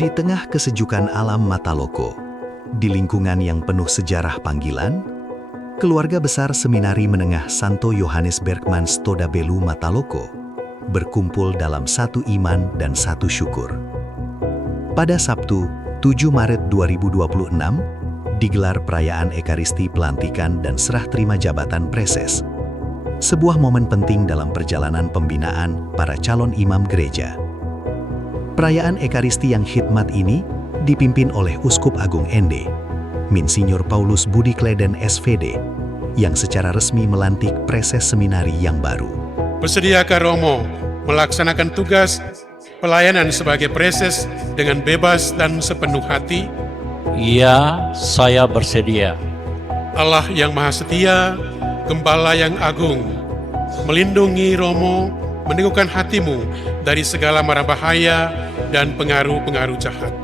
Di tengah kesejukan alam Mataloko, di lingkungan yang penuh sejarah panggilan, keluarga besar Seminari Menengah Santo Yohanes Bergman Stodabelu Mataloko berkumpul dalam satu iman dan satu syukur. Pada Sabtu, 7 Maret 2026, digelar perayaan Ekaristi Pelantikan dan Serah Terima Jabatan Preses, sebuah momen penting dalam perjalanan pembinaan para calon imam gereja. Perayaan Ekaristi yang khidmat ini dipimpin oleh Uskup Agung Ende, Minsinyur Paulus Budi Kleden SVD, yang secara resmi melantik preses seminari yang baru. Bersediakah Romo melaksanakan tugas pelayanan sebagai preses dengan bebas dan sepenuh hati? Iya, saya bersedia. Allah yang Maha Setia, Gembala yang Agung, melindungi Romo, meneguhkan hatimu dari segala mara bahaya dan pengaruh-pengaruh jahat.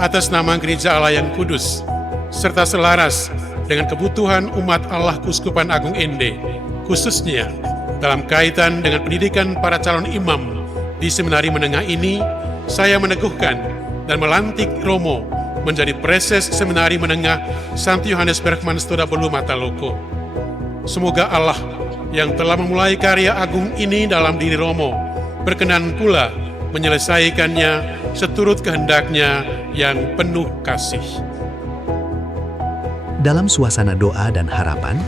Atas nama Gereja Allah yang Kudus, serta selaras dengan kebutuhan umat Allah Keuskupan Agung Ende, khususnya dalam kaitan dengan pendidikan para calon imam di seminari menengah ini, saya meneguhkan dan melantik Romo menjadi preses seminari menengah Santo Yohanes Bergman Stodabelu Mataloko. Semoga Allah yang telah memulai karya agung ini dalam diri Romo berkenan pula menyelesaikannya seturut kehendaknya yang penuh kasih. Dalam suasana doa dan harapan,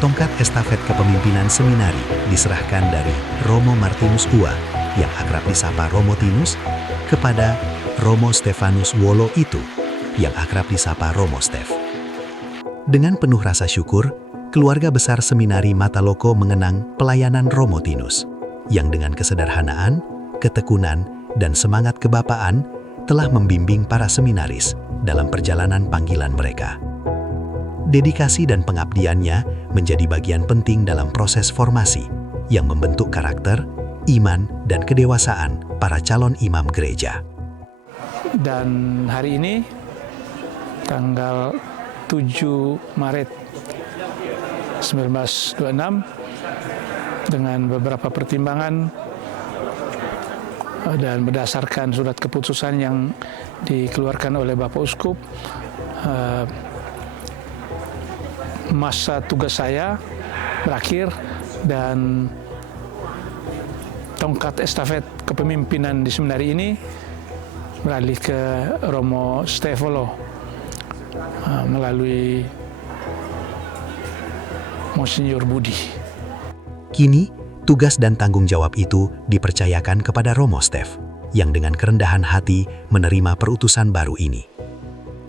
tongkat estafet kepemimpinan seminari diserahkan dari Romo Martinus Ua, yang akrab disapa Romo Tinus, kepada Romo Stefanus Wolo itu, yang akrab disapa Romo Stef. Dengan penuh rasa syukur, keluarga besar Seminari Mataloko mengenang pelayanan Romo Tinus, yang dengan kesederhanaan, ketekunan, dan semangat kebapaan telah membimbing para seminaris dalam perjalanan panggilan mereka. Dedikasi dan pengabdiannya menjadi bagian penting dalam proses formasi yang membentuk karakter, iman, dan kedewasaan para calon imam gereja. Dan hari ini, tanggal 7 Maret 1926, dengan beberapa pertimbangan dan berdasarkan surat keputusan yang dikeluarkan oleh Bapak Uskup, masa tugas saya berakhir dan tongkat estafet kepemimpinan di seminari ini beralih ke Romo Stefolo melalui Monsinyur Budi. Kini, tugas dan tanggung jawab itu dipercayakan kepada Romo Stef, yang dengan kerendahan hati menerima perutusan baru ini.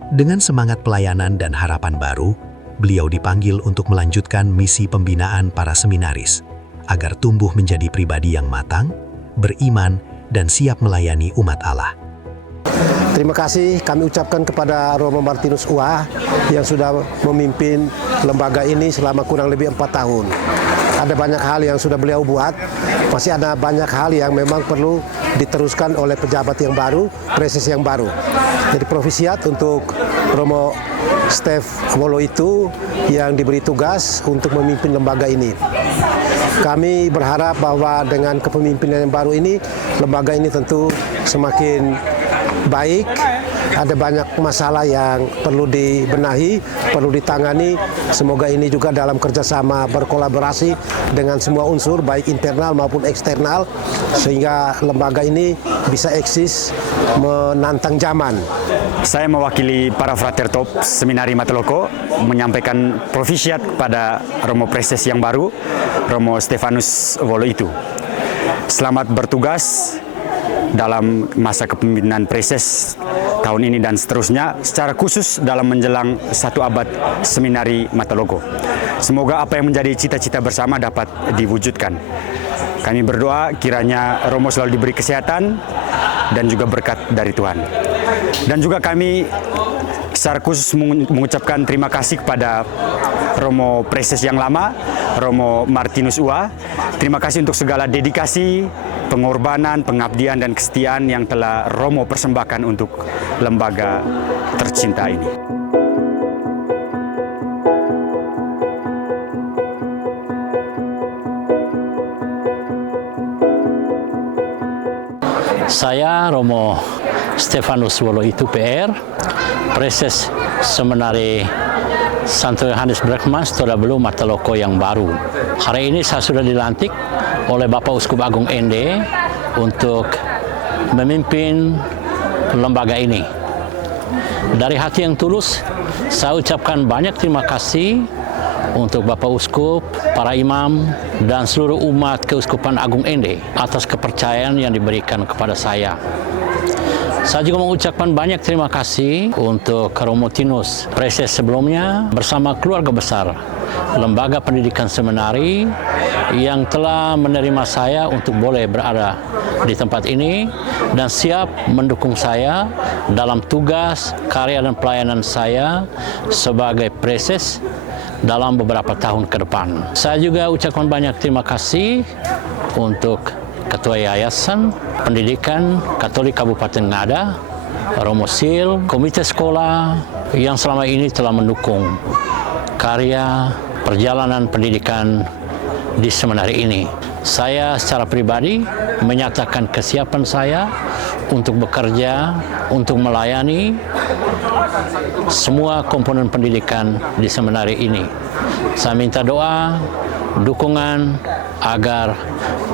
Dengan semangat pelayanan dan harapan baru, beliau dipanggil untuk melanjutkan misi pembinaan para seminaris, agar tumbuh menjadi pribadi yang matang, beriman, dan siap melayani umat Allah. Terima kasih kami ucapkan kepada Romo Martinus Ua yang sudah memimpin lembaga ini selama kurang lebih 4 tahun. Ada banyak hal yang sudah beliau buat, masih ada banyak hal yang memang perlu diteruskan oleh pejabat yang baru, preses yang baru. Jadi provisiat untuk Romo Stef Wolo itu yang diberi tugas untuk memimpin lembaga ini. Kami berharap bahwa dengan kepemimpinan yang baru ini, lembaga ini tentu semakin baik. Ada banyak masalah yang perlu dibenahi, perlu ditangani. Semoga ini juga dalam kerjasama berkolaborasi dengan semua unsur, baik internal maupun eksternal, sehingga lembaga ini bisa eksis menantang zaman. Saya mewakili para frater top Seminari Mataloko menyampaikan provisiat kepada Romo Preses yang baru, Romo Stefanus Wolo itu. Selamat bertugas dalam masa kepemimpinan preses tahun ini dan seterusnya, secara khusus dalam menjelang 1 abad Seminari Mataloko. Semoga apa yang menjadi cita-cita bersama dapat diwujudkan. Kami berdoa kiranya Romo selalu diberi kesehatan dan juga berkat dari Tuhan. Dan juga kami secara khusus mengucapkan terima kasih kepada Romo Preses yang lama, Romo Martinus Ua. Terima kasih untuk segala dedikasi, pengorbanan, pengabdian, dan kesetiaan yang telah Romo persembahkan untuk lembaga tercinta ini. Saya Romo Stefanus Wolo itu PR, Preses Seminari Santo Yohanes Bergman Stodabelu Mataloko yang baru. Hari ini saya sudah dilantik oleh Bapak Uskup Agung Ende untuk memimpin lembaga ini. Dari hati yang tulus, saya ucapkan banyak terima kasih untuk Bapak Uskup, para imam, dan seluruh umat Keuskupan Agung Ende atas kepercayaan yang diberikan kepada saya. Saya juga mengucapkan banyak terima kasih untuk Romo Tinus, Preses sebelumnya, bersama keluarga besar Lembaga Pendidikan Seminari yang telah menerima saya untuk boleh berada di tempat ini dan siap mendukung saya dalam tugas, karya, dan pelayanan saya sebagai Preses dalam beberapa tahun ke depan. Saya juga ucapkan banyak terima kasih untuk Ketua Yayasan Pendidikan Katolik Kabupaten Ngada, Romo Sil, Komite Sekolah yang selama ini telah mendukung karya perjalanan pendidikan di seminari ini. Saya secara pribadi menyatakan kesiapan saya untuk bekerja, untuk melayani semua komponen pendidikan di seminari ini. Saya minta doa, dukungan agar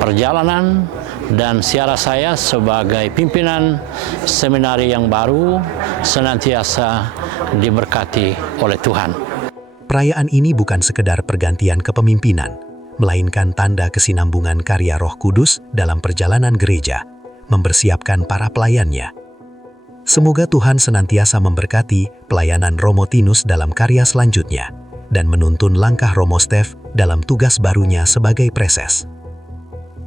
perjalanan dan siara saya sebagai pimpinan seminari yang baru senantiasa diberkati oleh Tuhan. Perayaan ini bukan sekedar pergantian kepemimpinan, melainkan tanda kesinambungan karya Roh Kudus dalam perjalanan gereja, mempersiapkan para pelayannya. Semoga Tuhan senantiasa memberkati pelayanan Romo Tinus dalam karya selanjutnya, dan menuntun langkah Romo Stef dalam tugas barunya sebagai preses.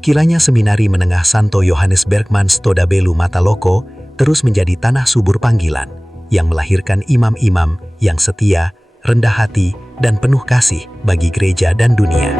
Kiranya Seminari Menengah Santo Yohanes Bergman Stodabelu Mataloko terus menjadi tanah subur panggilan yang melahirkan imam-imam yang setia, rendah hati, dan penuh kasih bagi gereja dan dunia.